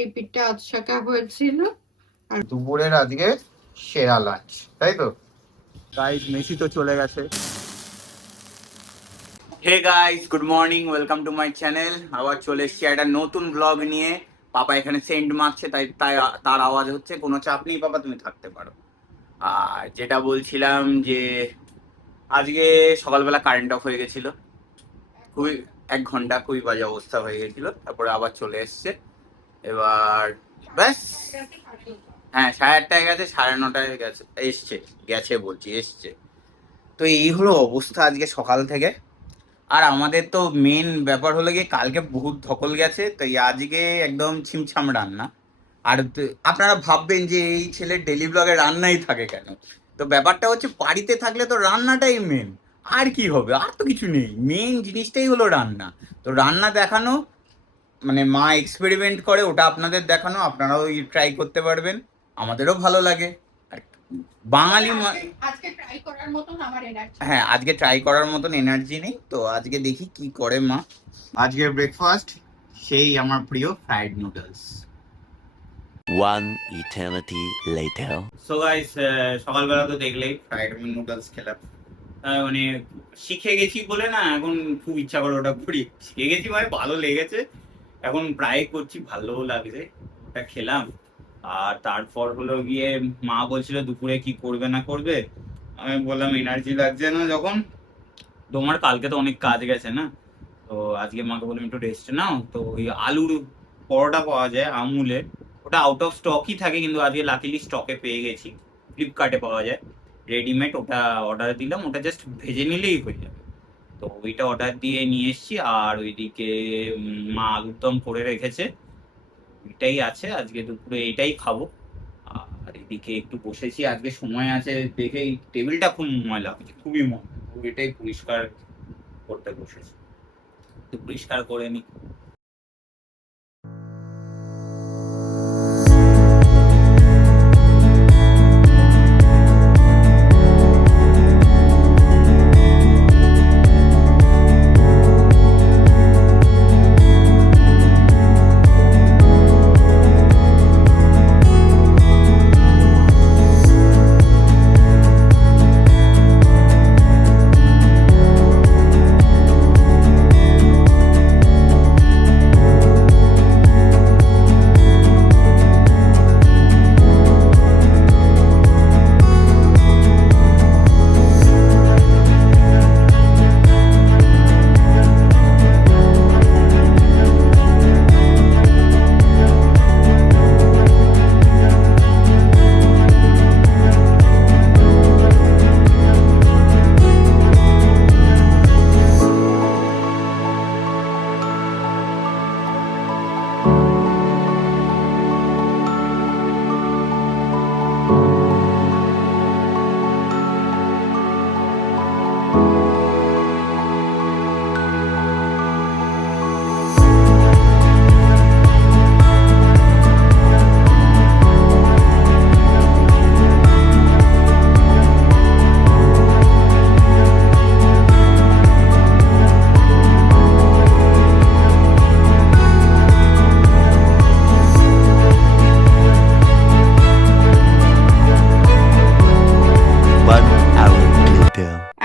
এই পিঠটা আজ শাকা হয়েছিল আর দুপুরের আজকে সেরা লাঞ্চ, তাই তো গাইস? মেসি তো চলে গেছে। Hey guys, good morning, welcome to my channel. আবার চলে এসেছি একটা নতুন ব্লগ নিয়ে। পাপা এখানে সেন্ট মারছে, তাই তাই তার আওয়াজ হচ্ছে। কোনো চাপ নেই পাপা, তুমি থাকতে পারো। আর যেটা বলছিলাম যে আজকে সকালবেলা কারেন্ট অফ হয়ে গেছিল, খুবই 1 ঘন্টা খুবই বাজে অবস্থা হয়ে গেছিল। তারপরে আবার চলে এসছে এবার, ব্যাস। হ্যাঁ, 8:30টায় গেছে, 9:30টায় গেছে, এসছে, গেছে বলছি, এসছে। তো এই হলো অবস্থা আজকে সকাল থেকে। আর আমাদের তো মেন ব্যাপার হলো গিয়ে কালকে বহুত ধকল গেছে, তো এই আজকে একদম ছিমছাম রান্না। আর আপনারা ভাববেন যে এই ছেলের ডেলি ব্লগে রান্নাই থাকে কেন? তো ব্যাপারটা হচ্ছে বাড়িতে থাকলে তো রান্নাটাই মেন। আর কি হবে, আর তো কিছু নেই, মেন জিনিসটাই হলো রান্না। তো রান্না দেখানো, মানে মা এক্সপেরিমেন্ট করে ওটা আপনাদের দেখানো, আপনারাও ট্রাই করতে পারবেন, আমাদেরও ভালো লাগে। আর বাঙালি আজকে ট্রাই করার মতন আমার এনার্জি, হ্যাঁ, আজকে ট্রাই করার মতন এনার্জি নেই, তো আজকে দেখি কি করে মা। আজকের ব্রেকফাস্ট সেই আমার প্রিয় fried noodles. One eternity later. So guys, সকালবেলা তো দেখলেই ফ্রাইড নুডলস খেলাম। মানে শিখে গেছি বলে না, এখন খুব ইচ্ছা করে ওটা করি। শিখে গেছি মানে ভালো লেগেছে, এখন প্রায় করছি, ভালো লাগছে, ওটা খেলাম। আর তারপর হলো গিয়ে মা বলছিল দুপুরে কি করবে না করবে, আমি বললাম এনার্জি লাগছে না যখন, তোমার কালকে তো অনেক কাজ গেছে না, তো আজকে মাকে বললাম একটু রেস্ট নাও। তো ওই আলুর পরোটা পাওয়া যায় আমুলের, ওটা আউট অফ স্টকই থাকে, কিন্তু আজকে লাকিলি স্টকে পেয়ে গেছি, ফ্লিপকার্টে পাওয়া যায় রেডিমেড। ওটা অর্ডার দিলাম, ওটা জাস্ট ভেজে নিলেই হয়ে যাবে। তো ওইটা অর্ডার দিয়ে নিয়ে এসেছি। আর ওইদিকে মা আলুর দম করে রেখেছে, এটাই আছে আজকে দুপুরে, এইটাই খাবো। আর এদিকে একটু বসেছি, আজকে সময় আছে দেখে এই টেবিলটা খুব ময়লা হয়েছে, খুবই ময়লা, এটাই পরিষ্কার করতে বসেছি, একটু পরিষ্কার করে নি।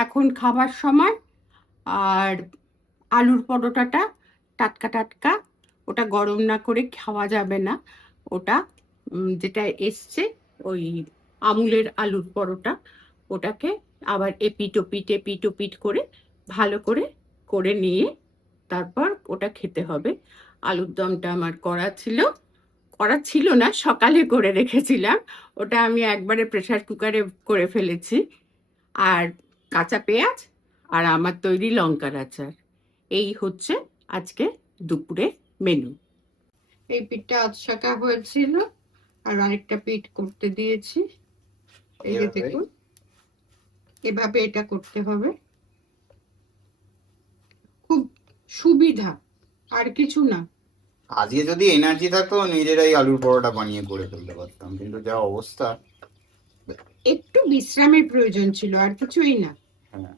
এখন খাবার সময়। আর আলুর পরোটাটা টাটকা টাটকা, ওটা গরম না করে খাওয়া যাবে না। ওটা যেটা এসছে ওই আমুলের আলুর পরোটা, ওটাকে আবার এপিট ওপিট করে ভালো করে করে নিয়ে তারপর ওটা খেতে হবে। আলুর দমটা আমার করা ছিল না, সকালে করে রেখেছিলাম, ওটা আমি একবারে প্রেসার কুকারে করে ফেলেছি। আর কাঁচা পেঁয়াজ আর আমার তৈরি লঙ্কার আচার, এই হচ্ছে আজকে দুপুরে মেনু। এই পিঠটা আজ শাকা হয়েছিল, আর আরেকটা পিঠ করতে দিয়েছি। এই যে দেখুন, এভাবে এটা করতে হবে, খুব সুবিধা, আর কিছু না। আজকে যদি এনার্জি থাকতো নিজেরাই আলুর পরোটা বানিয়ে করে ফেলতে পারতাম, কিন্তু যা অবস্থা, একটু বিশ্রামের প্রয়োজন ছিল, আর কিছুই না। হ্যাঁ।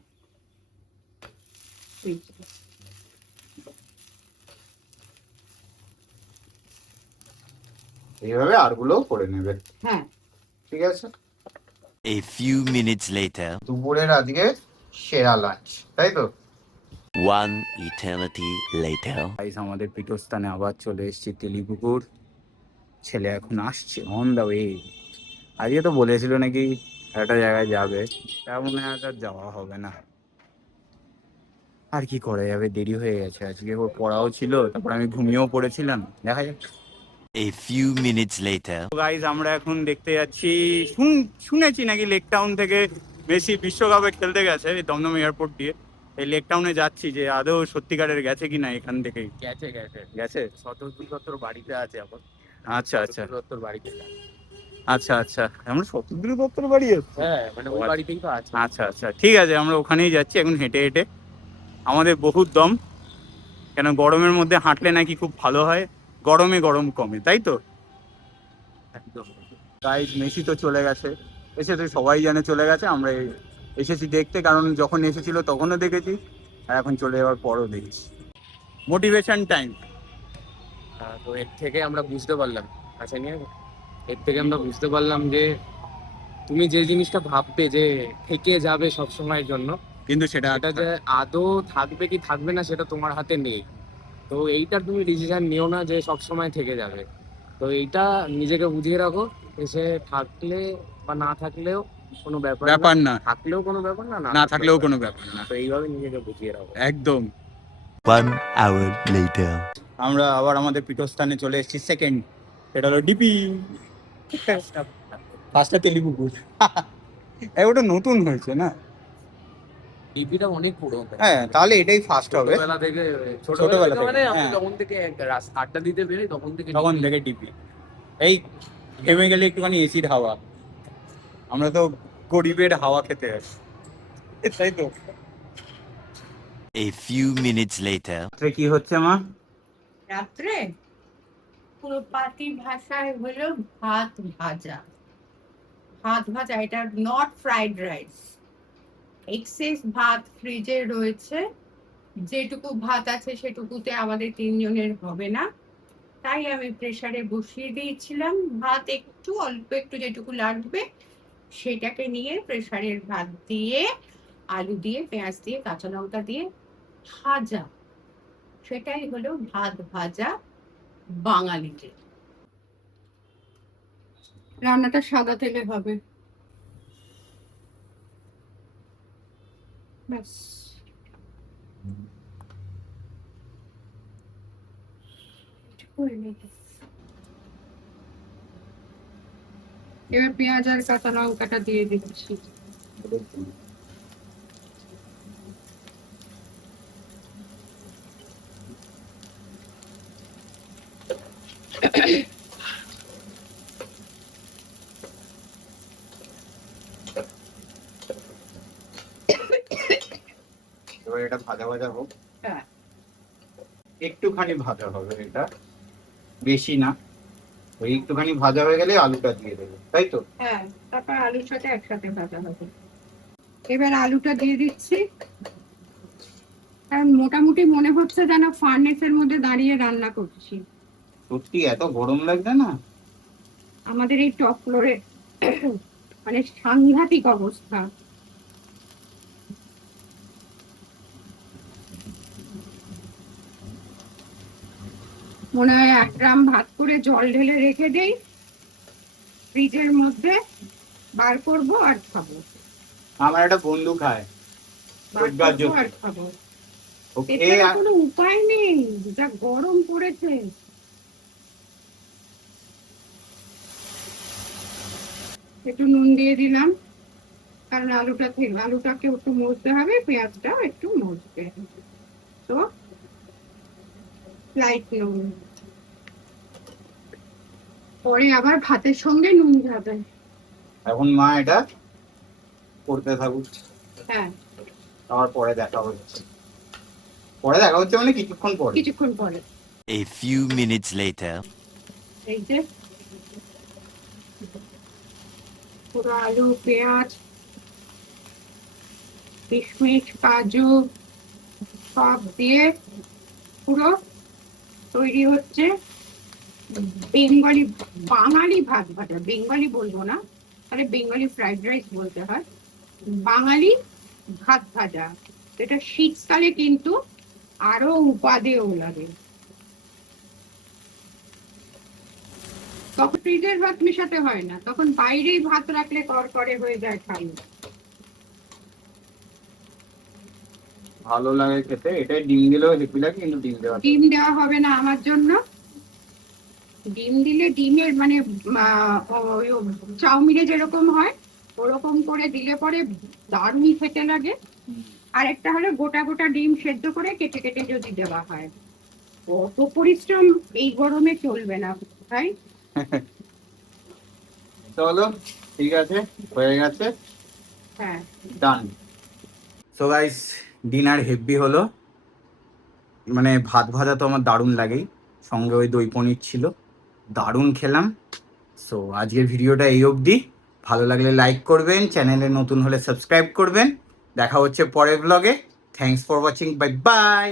এইভাবে আরগুলোও করে নেবে। হ্যাঁ, ঠিক আছে। A few minutes later. দুপুরের আজকে সেরা লাঞ্চ, তাই তো? One eternity later. গাইস আমাদের পীঠস্থানে আবার চলে এসেছি তেলিপুকুর। ছেলে এখন আসছে অন দা ওয়ে। আজকে তো বলেছিল নাকি একটা জায়গায় যাবে, তা মনে হয় আর যাওয়া হবে না। আর কি করা যাবে, দেরি হয়ে গেছে, আজকে ওর পড়াও ছিল, তারপর আমি ঘুমিয়েও পড়েছিলাম, দেখা যাক। A few minutes later. Guys আমরা এখন দেখতে যাচ্ছি, শুনেছি নাকি লেক টাউন থেকে মেসি বিশ্বকাপে খেলতে গেছে এই দমদম এয়ারপোর্ট দিয়ে। এই লেক টাউনে যাচ্ছি, যে আদৌ সত্যিকারের গেছে কিনা এখান থেকেই। গেছে গেছে গেছে? শতদূর বাড়িতে আছে এখন। আচ্ছা আচ্ছা শতদূর বাড়িতে। আচ্ছা আচ্ছা, আমরা সত্যি দত্তর বাড়ি আছে। হ্যাঁ মানে ওই বাড়িতেই তো আছে। আচ্ছা আচ্ছা ঠিক আছে, আমরা ওখানেই যাচ্ছি এখন হেঁটে হেঁটে। আমাদের বহুত দম, কেন গরমের মধ্যে হাঁটলে নাকি খুব ভালো হয়, গরমে গরম কমে, তাই তো? একদম। গাইজ মেসি তো চলে গেছে, এসে তো সবাই জানে চলে গেছে, আমরা এসেছি দেখতে, কারণ যখন এসেছিল তখনও দেখেছি, আর এখন চলে যাওয়ার পরও দেখেছি। Motivation time. তো এর থেকে আমরা বুঝতে পারলাম, আচ্ছা নিয়ে এর থেকে আমরা বুঝতে পারলাম যে তুমি যে জিনিসটা ভাববে যে থেকে যাবে সব সময়ের জন্য, কিন্তু সেটা এটা যে আদৌ থাকবে কি থাকবে না সেটা তোমার হাতে নেই। তো এইটা তুমি ডিসিশন নিও না যে সব সময় থেকে যাবে। তো এইটা নিজেকে বুঝিয়ে রাখো, এসে থাকলে বা না থাকলেও কোনো ব্যাপার ব্যাপার না, থাকলেও কোনো ব্যাপার না, না থাকলেও কোনো ব্যাপার না। তো এইভাবে নিজেকে বুঝিয়ে রাখো। একদম। 1 hour later. আমরা আবার আমাদের পীঠস্থানে চলে এসেছি, সেকেন্ড, এটা হলো ডিপি। ফার্স্টটা তেলিপুকুর। ওটা নতুন হয়েছে না? ডিপিটা অনেক পুরনো। হ্যাঁ, তাহলে এটাই ফার্স্ট হবে। ছোটবেলা থেকে ছোটবেলা থেকে, মানে আমি হ্যাঁ। যখন থেকে আড্ডা দিতে বেরোই তখন থেকে তখন থেকে ডিপি। এই ঘেমে গেলে একটুখানি এসির হাওয়া, আমরা তো গরিবের হাওয়া খেতে আসি, তাই তো? A few minutes later. রাত্রে কি হচ্ছে মা? রাত্রে পুরো পাতি ভাষায় হলো ভাত ভাজা। ভাত ভাজা, এটা নট ফ্রাইড রাইস। এক্সেস ভাত ফ্রিজে রয়েছে, যেটুকু ভাত আছে সেটুকুতে আমাদের তিনজনের হবে না, তাই আমি প্রেসারে বসিয়ে দিয়েছিলাম। ভাত একটু অল্প একটু যেটুকু লাগবে সেটাকে নিয়ে প্রেসারের ভাত দিয়ে আলু দিয়ে পেঁয়াজ দিয়ে কাঁচা লঙ্কা দিয়ে ভাজা, সেটাই হলো ভাত ভাজা বাঙালিতে। রান্নাটা সাদা তেলে হবে, ব্যাস। এবার পেঁয়াজ আর কাঁচা লঙ্কাটা দিয়ে দিচ্ছি। এবার এটা ভাজা ভাজা হোক। হ্যাঁ, একটুখানি ভাজা হবে, এটা বেশি না, ওই একটুখানি ভাজা হয়ে গেলে আলুটা দিয়ে দেবে, তাই তো? হ্যাঁ, তারপর আলুর সাথে একসাথে ভাজা হবে। এবার আলুটা দিয়ে দিচ্ছি। কারণ মোটামুটি মনে হচ্ছে যেন ফার্নেসের মধ্যে দাঁড়িয়ে রান্না করছি। সত্যি এত গরম লাগছে না আমাদের এই টপ ফ্লোরে মানে সাংঘাতিক অবস্থা। মনে হয় 1 ড্রাম ভাত করে জল ঢেলে রেখে দেই ফ্রিজের মধ্যে, বার করবো আর খাবো। আমার একটা বন্ধু খায়, বার করবো আর খাবো। এছাড়া কোনো উপায় নেই, যা গরম পড়েছে। একটু নুন দিয়ে দিলাম, কারণ আলুটাকে একটু মজতে হবে, পেঁয়াজটাও একটু মজবে, তো লাইট নুন। পরে আবার ভাতের সঙ্গে নুন যাবে। এখন মা এটা করতে থাকুক, হ্যাঁ, আবার পরে দেখা হচ্ছে। পরে দেখা হচ্ছে মানে কিছুক্ষণ পরে। কিছুক্ষণ পরে। A few minutes later. এই যে পুরো আলু পেঁয়াজ কিশমিশ কাজু সব দিয়ে পুরো তৈরি হচ্ছে বেঙ্গলি, বাঙালি ভাত ভাজা, বেঙ্গলি বলবো না, তাহলে বেঙ্গলি ফ্রাইড রাইস বলতে হয়। বাঙালি ভাত ভাজা, এটা শীতকালে কিন্তু আরো উপাদেয় লাগে। তখন ফ্রিজের ভাত মেশাতে হয় না, তখন বাইরেই ভাত রাখলে করকরে হয়ে যায় খাই। ভালো লাগে খেতে, এটাই ডিম দিলেও হেপি লাগে, কিন্তু ডিম দেওয়া ডিম দেওয়া হবে না আমার জন্য। ডিম দিলে ডিমের মানে ওই চাউমিনে যেরকম হয় ওরকম করে দিলে পরে দারুণ খেতে লাগে। আর একটা হলো গোটা গোটা ডিম সেদ্ধ করে কেটে কেটে যদি দেওয়া হয়, অত পরিশ্রম এই গরমে চলবে না ভাই। চলো ঠিক আছে, হয়ে গেছে, হ্যাঁ, ডান। সো গাইস, ডিনার হেভি হলো, মানে ভাত ভাজা তো আমার দারুণ লাগেই, সঙ্গে ওই দই পনির ছিল, দারুণ খেলাম। সো আজকের ভিডিওটা এই অবধি, ভালো লাগলে লাইক করবেন, চ্যানেলে নতুন হলে সাবস্ক্রাইব করবেন। দেখা হচ্ছে পরের ব্লগে। Thanks for watching, bye bye.